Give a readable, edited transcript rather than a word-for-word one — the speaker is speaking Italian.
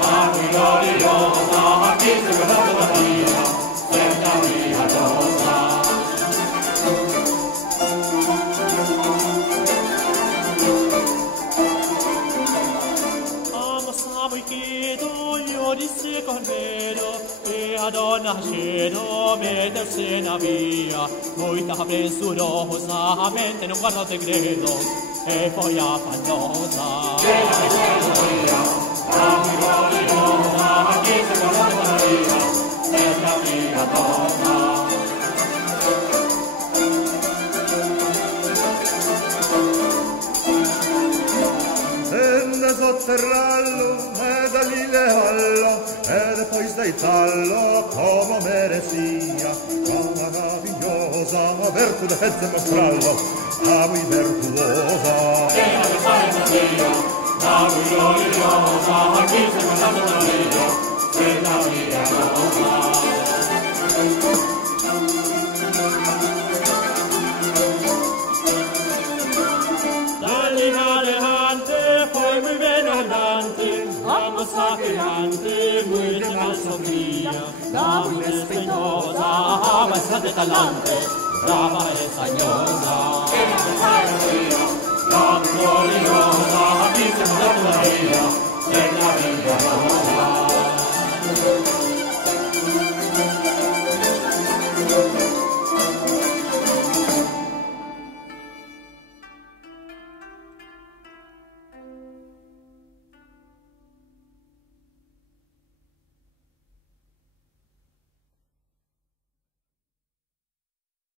Come gloriosa, aquí se conoce María, Santa María Rosa. Amo y quiero, yo dice Cordero, e a donna nascero, mettersi in via, muita presurosamente non guardo te credo, e poi a pannosa. Bella Maria, amo gloriosa, chi se conosce Maria, Santa Maria Donna. Sotterrallo e da Lileallo e poi sdaitallo come merecia una meravigliosa virtù fezze mostrallo a muy virtuosa che la sai Maria la gloriosa chi se conosce Maria se la via rosa. Sacrante, muy de calzonía, la muy respetuosa, bastante talante, brava e sagnosa.